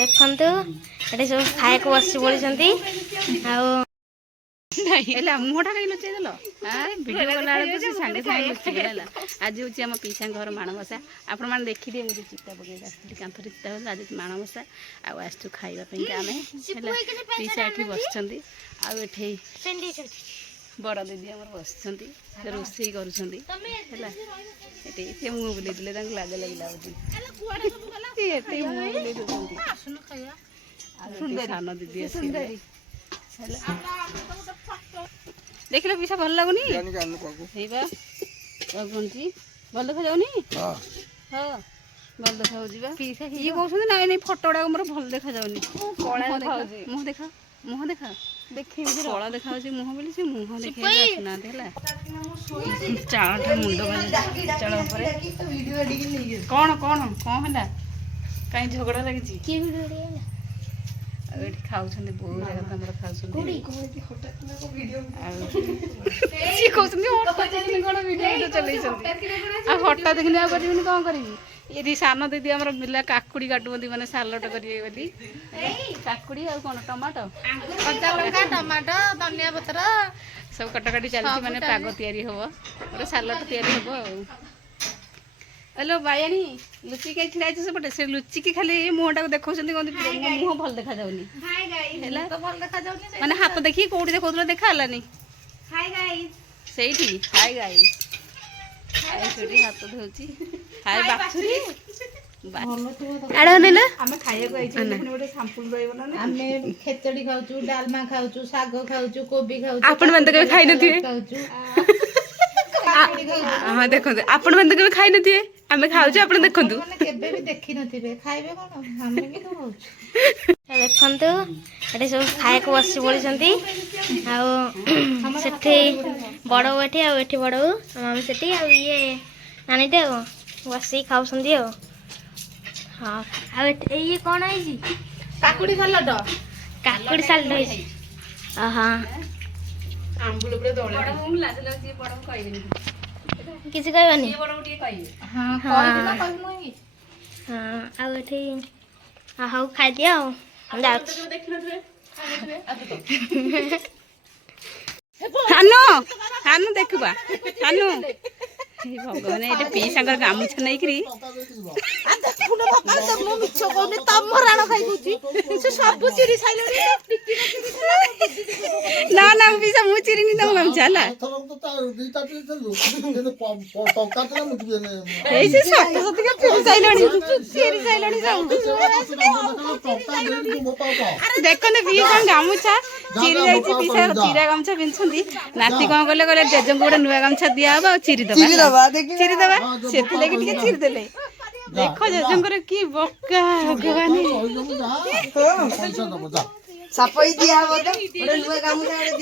ଦେଖନ୍ତୁ ଏଠି ସବୁ ଖାଇବାକୁ ବସି ପଡ଼ିଛନ୍ତି ଆଉ ମୁହଁଟା କାଇଁ ଲୁଚେଇ ଦେଲ ଭିଡ଼ିଓ କଲା ବେଳକୁ ସେ ସାଙ୍ଗେ ସାଙ୍ଗେ ଲୁଚିଗଲା ହେଲା। ଆଜି ହେଉଛି ଆମ ପିଇସାଙ୍କ ଘର ମାଣବସା। ଆପଣମାନେ ଦେଖିଥିବେ ମୁଁ ଯେଉଁ ଚିତା ପକେଇକି ଆସିଥିଲି କାନ୍ଥରେ ଚିତା ହଉଛି ଆଜି ମାଣବସା ଆଉ ଆସିଛୁ ଖାଇବା ପାଇଁକା ଆମେ ହେଲା। ପିଇସା ଏଠି ବସିଛନ୍ତି ଆଉ ଏଠି ବଡ଼ ଦିଦି ଆମର ବସିଛନ୍ତି ସେ ରୋଷେଇ କରୁଛନ୍ତି ହେଲା। ଏଠି ସେ ମୁହଁ ବୁଲେଇ ଦେଲେ ତାଙ୍କୁ ଲାଜ ଲାଗିଲା ବୋଧେ ଏଠି ମୁହଁ ବୁଲେଇ ଦେଉଛନ୍ତି। ଆଉ ସାନ ଦିଦି ଆସିଲେ ହେଲା। ଦେଖିଲ ପିସା ଭଲ ଲାଗୁନି ହେଇବା ଘଣ୍ଟି ଭଲ ଦେଖାଯାଉନି। ହଁ ଭଲ ଦେଖାଯାଉଛି ବା ଇଏ କହୁଛନ୍ତି ନାଇଁ ନାଇଁ ଫଟୋ ଗୁଡ଼ାକ ମୋର ଭଲ ଦେଖାଯାଉନି। ମୁହଁ ଦେଖା ମୁହଁ ଦେଖା ଦେଖେଇବି କଳା ଦେଖାଯାଉଛି ମୁହଁ ବୋଲି ସେ ମୁହଁ ଦେଖେଇବାକୁ ଆସୁନାହାନ୍ତି ହେଲା। ଚାଳଟା ମୁଣ୍ଡ ବାଜୁଛି ଚାଳ ଉପରେ କଣ କଣ କଣ ହେଲା କାହିଁ ଝଗଡ଼ା ଲାଗିଛି। ଆଉ ଏଠି ଖାଉଛନ୍ତି ବୋଉ ହେରିକା ତାଙ୍କର ଖାଉଛନ୍ତି ଆଉ ସିଏ କହୁଛନ୍ତି କଣ ଭିଡ଼ିଓ ଚଲେଇଛନ୍ତି ଆଉ ହଠାତ୍ କିନି ଆଉ କରିବିନି କ'ଣ କରିବି। ଏଠି ସାନ ଦିଦି ଆମର ମିଲା କାକୁଡ଼ି କାଟୁଛନ୍ତି ମାନେ ସାଲଟ କରିବେ ବୋଲି କାକୁଡ଼ି ଆଉ କ'ଣ ଟମାଟୋ କଞ୍ଚା ଲଙ୍କା ଟମାଟୋ ଧନିଆ ପତ୍ର ସବୁ କଟାକଟି ଚାଲିଛି ମାନେ ପାଗ ତିଆରି ହେବ ଗୋଟେ ସାଲଟ ତିଆରି ହେବ ଆଉ। ହ୍ୟାଲୋ ବାୟାଣୀ ଲୁଚିକି ଛିଡ଼ା ହେଇଛି ସେପଟେ ସେ ଲୁଚିକି ଖାଲି ମୁହଁଟାକୁ ଦେଖାଉଛନ୍ତି କହନ୍ତି ମୋ ମୁହଁ ଭଲ ଦେଖାଯାଉନି ହେଲା ମାନେ ହାତ ଦେଖିକି କୋଉଠି ଦେଖାଉଥିଲା ଦେଖା ହେଲାନି ସେଇଠି ହାଇ ଗାଇ ସେଇଠି ହାତ ଧୋଉଛି ହାଇ ବାଛୁରୀ ଆମେ ଖାଇବାକୁ ଆଇଛୁ ପୁଣି ଗୋଟେ ସାମ୍ପୁଲ ରହିବ ନା ଆମେ ଖେଚଡ଼ି ଖାଉଛୁ ଡାଲମା ଖାଉଛୁ ଶାଗ ଖାଉଛୁ କୋବି ଖାଉଛୁ ଆପଣମାନେ ତ କେବେ ଖାଇନଥିବେ ହଁ ଦେଖନ୍ତୁ ଆପଣମାନେ ତ କେବେ ଖାଇନଥିବେ ଆମେ ଖାଉଛୁ ଆପଣ ଦେଖନ୍ତୁ କେବେ ବି ଦେଖିନଥିବେ ଖାଇବେ କ'ଣ ଆମେ ବି ଖାଉଛୁ। ଦେଖନ୍ତୁ ଏଠି ସବୁ ଖାଇବାକୁ ବସି ପଡ଼ିଛନ୍ତି ଆଉ ସେଠି ବଡ଼ ବୋଉ ଏଠି ଆଉ ଏଠି ବଡ଼ ବୋଉ ମାମି ସେଠି ଆଉ ଇଏ ନାନୀଟେ ଆଉ ବସିକି ଖାଉଛନ୍ତି ଆଉ। ହଁ ଆଉ ଇଏ କ'ଣ ହେଇଛି କାକୁଡ଼ି ସାଲଟ ହେଇଛି କିଛି କହିବନି ହଁ ଆଉ ଏଠି ହଉ ଖାଇଦିଅ ଆଉ ଯାଉଛି। ଦେଖିବା ଭଗବାନ ଏଠି ପିଇସାଙ୍କର ଗାମୁଛା ନେଇକିରି ନା ନା ପିଇସା ମୁଁ ଚିରିନି ତମ ଗାମୁଛା ହେଲା ଏଇ ସେ ସତ ସତିକା ଚିରି ସାଇଲଣି ଦେଖନ୍ତୁ ପିଇସା ଗାମୁଛା ଚିରି ଯାଇଛି ପିଇସା ଚିରା ଗାମୁଛା ପିନ୍ଧୁଛନ୍ତି ନାତି କ'ଣ କଲେ କହିଲେ ଜେଜେଙ୍କୁ ଗୋଟେ ନୂଆ ଗାମୁଛା ଦିଆହବ ଆଉ ଚିରିଦବା ସେଥିଲାଗି ଟିକେ ଚିରିଦେଲେ ଦେଖ ଜେଜେଙ୍କର କି ବକା ଭଗବାନ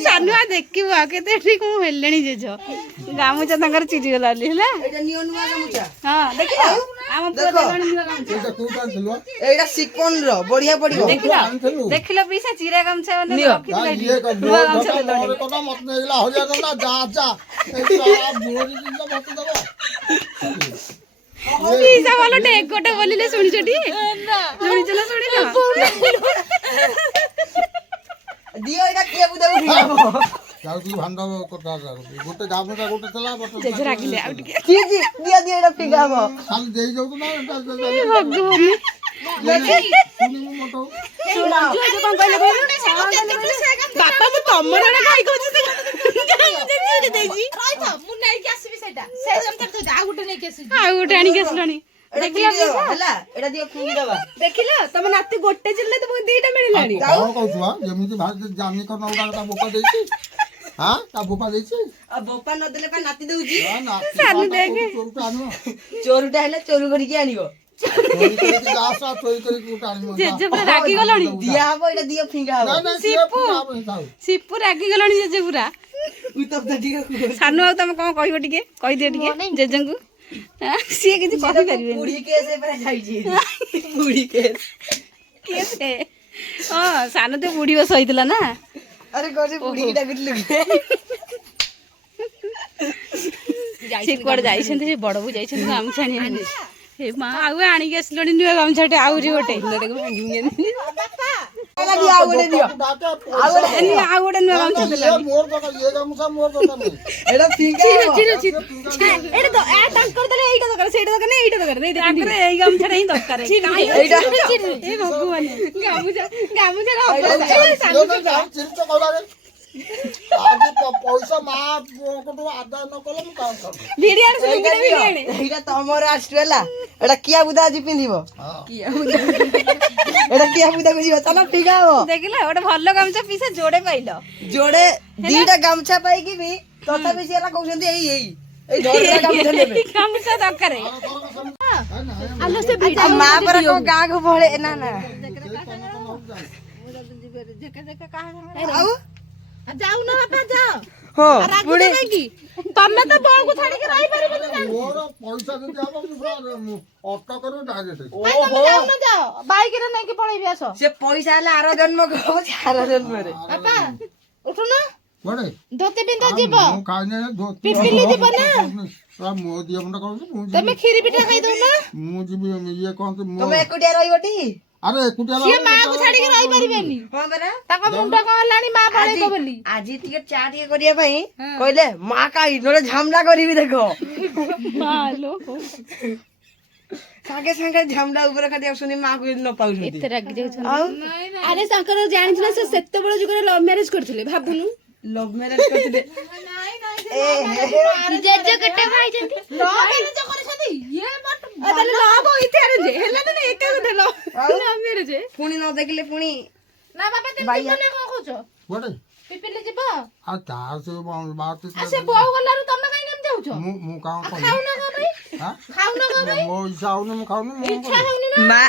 ସାନୁଆ ଦେଖିବୁ ଆଉ କେତେ ଠିକ ମୁଁ ହେଲେଣି ଜେଜ ଗାମୁଛା ତାଙ୍କର ଚିରିଗଲା ହେଲା ହଁ ଦେଖିଲ ଆମ ଦେଖିଲ ପିଇସା ଚିରା ଗାମୁଛା ନୂଆ ଗାମୁଛା ପିଇସା ଭଲ ଗୋଟେ ବୋଲିଲେ ଶୁଣିଛ ଟି ଶୁଣିଛ ନା ଶୁଣିନ ରାଗିଲେ ଆଉ ଟିକେ ବାପା ମୁଁ ତମର ଖାଇ କହୁଛି ଆଉ ଗୋଟେ ଆଣିକି ଆସିଲାଣି ଦେଖିଲ ତମ ନାତି ଗୋଟେ ଚିଲ୍ଲେ ତମକୁ ଦିଟା ମିଳିଲାଣି ବୋପା ନଦେଲେ ପା ନାତି ଦଉଛି ଚୋରୁଟା ହେଲେ ଚୋରୁ କରିକି ଆଣିବ ଜେଜେ ପୁରା ରାଗିଗଲଣି ସିପୁ ରାଗିଗଲଣି ଜେଜେ ପୁରା ସାନୁ ଆଉ ତମେ କ'ଣ କହିବ ଟିକେ କହିଦିଅ ଟିକେ ଜେଜେଙ୍କୁ ସିଏ କିଛି କହିପାରିବେନି ହଁ ସାନ ତ ବୁଢୀ ବସ ହେଇଥିଲା ନା ସେ କୁଆଡେ ଯାଇଛନ୍ତି ସେ ବଡ ବୋଉ ଯାଇଛନ୍ତି ଗାମୁଛା ଆଣିବାକୁ ହେ ମା ଆଉ ଆଣିକି ଆସିଲଣି ନୂଆ ଗାମୁଛାଟେ ଆହୁରି ଗୋଟେ ଆଉ ଗୋଟେ ଦିଅ ଆଉ ଗୋଟେ ନୂଆ ଗାମୁଛା ଦେଲାଣି ଏଇଟା ଫିଙ୍ଗା ତାଙ୍କର ଦେଲେ ଏଇଟା ଦରକାର ସେଇଟା ଦରକାର ନା ଏଇଟା ଦରକାର ତାଙ୍କର ଏଇ ଗାମୁଛାଟା ହିଁ ଦରକାର ଏଇଟା ଏ ଭଗବାନ ଗାମୁଛାର ପଇସା ମା ପୁଅଙ୍କଠୁ ଆଦାୟ ନ କଲେ ମୁଁ କାମ କର ଏଇଟା ତମର ଆସିଛୁ ହେଲା ଏଇଟା କିଆ ବୁଦା ଆଜି ପିନ୍ଧିବ ଏଇଟା କିଆ ବୁଦାକୁ ଯିବ ଚାଲ ଫିଙ୍ଗା ହବ ଦେଖିଲ ଗୋଟେ ଭଲ ଗାମୁଛା ପିସା ଯୋଡେ ପାଇଲ ଯୋଡେ ଦିଟା ଗାମୁଛା ପାଇକି ବି ତଥାପି ସିଏ କହୁଛନ୍ତି ଏଇ ଧରିଲା ଗାମୁଛା ନେବେ ଗାମୁଛା ଦରକାର ମା ପରା କଣ ଗାଁକୁ ପଳେ ନା ଆଉ ଯାଉନ ବାପା ଯାଅ ହଁ ପୁଣି ତମେ ତ ବୋଉକୁ ଛାଡିକି ରହିପାରିବନି ମୋର ପଇସା ଯଦି ହବ ମୁଁ ଅଟୋ କରିବି ଡାଇରେକ୍ଟ ଯାଅ ବାଇକରେ ନେଇକି ପଳେଇବି ଆସ ସେ ପଇସା ହେଲେ ଆର ଜନ୍ମ କହୁଛି ଆର ଜନ୍ମରେ ବାପା ଉଠୁନ କୁଆଡେ ଧୋତି ପିନ୍ଧ ଯିବ ମୁଁ ଖାଇନି ପିପିଲି ଯିବ ନା ମୋ ଦିଅ ମୁଣ୍ଡ କହୁଛି ମୁଁ ତମେ କ୍ଷୀରି ପିଠା ଖାଇଦଉନ ମୁଁ ଯିବି ଇଏ କହନ୍ତି ତମେ ଏକୁଟିଆ ରହିବଟି ଆରେ ଏକୁଟିଆ ସିଏ ମାକୁ ଛାଡିକି ରହିପାରିବେନି ହଁ ପରା ତାଙ୍କ ମୁଣ୍ଡ କଣ ହେଲାଣି ମା ପଳେଇବ ବୋଲି ଆଜି ଟିକେ ଚା ଟିକେ କରିବା ପାଇଁ କହିଲେ ମା କାଇ ନହେଲେ ଝାମଲା କରିବି ଦେଖ ସାଙ୍ଗେ ସାଙ୍ଗେ ଝାମଲା ଉପରେ ଖାଲି ଆସୁନି ମା କୁ ନ ପାଉଛନ୍ତି ଏତେ ରାଗି ଯାଉଛନ୍ତି ଆଉ ଆରେ ତାଙ୍କର ଜାଣିଛୁ ନା ସେ ସେତେବେଳେ ଯୁଗରେ ଲଭ ମ୍ୟାରେଜ କରିଥିଲେ ଭାବୁନୁ ଲଭ ମ୍ୟାରେଜ କରିଥିଲେ ଜେଜେ କେତେ ଖାଇଛନ୍ତି ଲଭ ମ୍ୟାରେଜ କରିଛନ୍ତି ଇଏ ତାହେଲେ ଲଭ ହୋଇତେ ଆରେଞ୍ଜ ହେଲା ନା ଏକା କଥା ଲଭ ମ୍ୟାରେଜ ପୁଣି ନ ଦେଖିଲେ ପୁଣି ନା ବାପା ତମେ ଯିବ ନା କଣ କହୁଛ କୁଆଡେ ପିପିଲି ଯିବ ଆଉ ତାର ସେ ବାହାରୁଛି ସେ ବୋଉ ଗଲାରୁ ତମେ କାଇଁ କେମିତି ଯାଉଛ ମୁଁ କାମ କରୁନି ଖାଉନ କଣ ପାଇଁ ଖାଉନ କଣ ପାଇଁ ମୋ ଇଚ୍ଛା ହଉନି ମୁଁ ଖାଉନି ମୁଁ ଇଚ୍ଛା ହଉନି ନା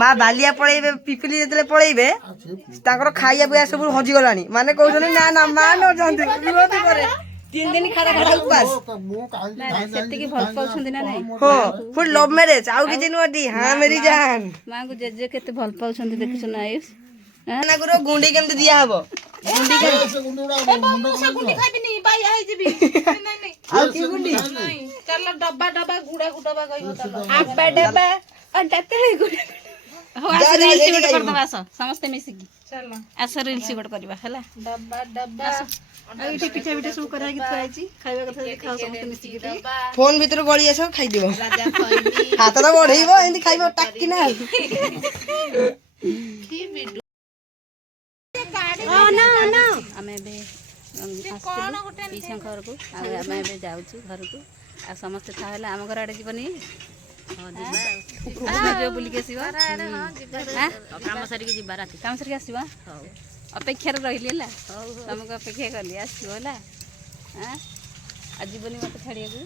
ମା ବାଲିଆ ପଳେଇବେ ପିପିଲି ଯେତେବେଳେ ପଳେଇବେ ତାଙ୍କର ଖାଇବା ପିଇବା ସବୁ ହଜିଗଲାଣି ମାନେ କହୁଛନ୍ତି ନା ନା ମା ନ ଯାଆନ୍ତୁ ରୁହନ୍ତୁ ପରେ 3 ଦିନ ଖାଡ଼ା ଖାଡ଼ା ଉପାସ ମୁଁ ସେତିକି ଭଲ ପାଉଛନ୍ତି ନା ନାଇଁ ହଁ ପୁଣି ଲଭ ମ୍ୟାରେଜ ଆଉ କିଛି ନୁହଁଟି ହଁ ମେରି ଜାନ ମାଙ୍କୁ ଜେଜେ କେତେ ଭଲ ପାଉଛନ୍ତି ଦେଖିଛୁ ନା ଆୟୁଷ ନାଗୁର ଗୁଣ୍ଡି କେମିତି ଦିଆ ହବ ଖାଇବିନି ବାଇଆ ହେଇଯିବି ଆଉ କି ଗୁଣ୍ଡି ଚାଲ ଡବା ଡବା ଗୁଡାକୁ ଡବା କହିବ ଚାଲ ଆପା ଡବା ହଉ ଆସ ରିଲ୍ସ ଗୋଟେ କରିଦବା ଆସ ସମସ୍ତେ ମିଶିକି ଚାଲ ଆସ ରିଲ୍ସ ଗୋଟେ କରିବା ହେଲା ଡବା ଡବା ଆଉ ଏଠି ପିଠା ପିଠା ସବୁ କରାହେଇକି ଥୁଆ ହେଇଛି ଖାଇବା କଥା ଯଦି ଖାଅ ସମସ୍ତେ ମିଶିକି ଫୋନ ଭିତରୁ ଗଳି ଆସ ଖାଇଦିଅ ହାତ ତ ବଢେଇବ ଏମିତି ଖାଇବ ଟାକିନା ଆମେ ଏବେ ଆସିଥିଲୁ ପିଇସାଙ୍କ ଘରକୁ ଆଉ ଆମେ ଏବେ ଯାଉଛୁ ଘରକୁ ଆଉ ସମସ୍ତେ ଥା ହେଲେ ଆମ ଘର ଆଡେ ଯିବନି ଯିବ ବୁଲିକି ଆସିବ କାମ ସାରିକି ଯିବା ରାତି କାମ ସାରିକି ଆସିବ ଅପେକ୍ଷାରେ ରହିଲି ହେଲା ତମକୁ ଅପେକ୍ଷା କଲି ଆସିବ ହେଲା ଆଉ ଯିବନି ମତେ ଛାଡିବାକୁ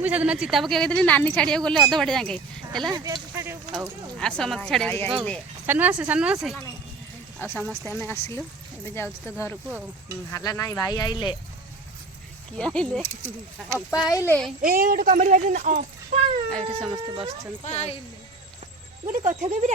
ମୁଁ ସେଦିନ ଚିତା ପକେଇ କହିଥିଲି ନାନୀ ଛାଡିବାକୁ ଗଲେ ଅଧ ବାଟେ ଯାକେ ହେଲା ହଉ ଆସ ମତେ ଛାଡିବାକୁ ଯିବ ସାନୁ ଆସେ ଆଉ ସମସ୍ତେ ଆମେ ଆସିଲୁ ଏବେ ଯାଉଛୁ ତ ଘରକୁ ଆଉ ହେଲା ନାଇଁ ଭାଇ ଆଇଲେ କିଏ ଆଇଲେ ଅପା ଆଇଲେ ଏଇ ଗୋଟେ କମେଡି ବାଜି ଅପା ଏଠି ସମସ୍ତେ ବସିଛନ୍ତି ଗୋଟେ କଥା କହିବି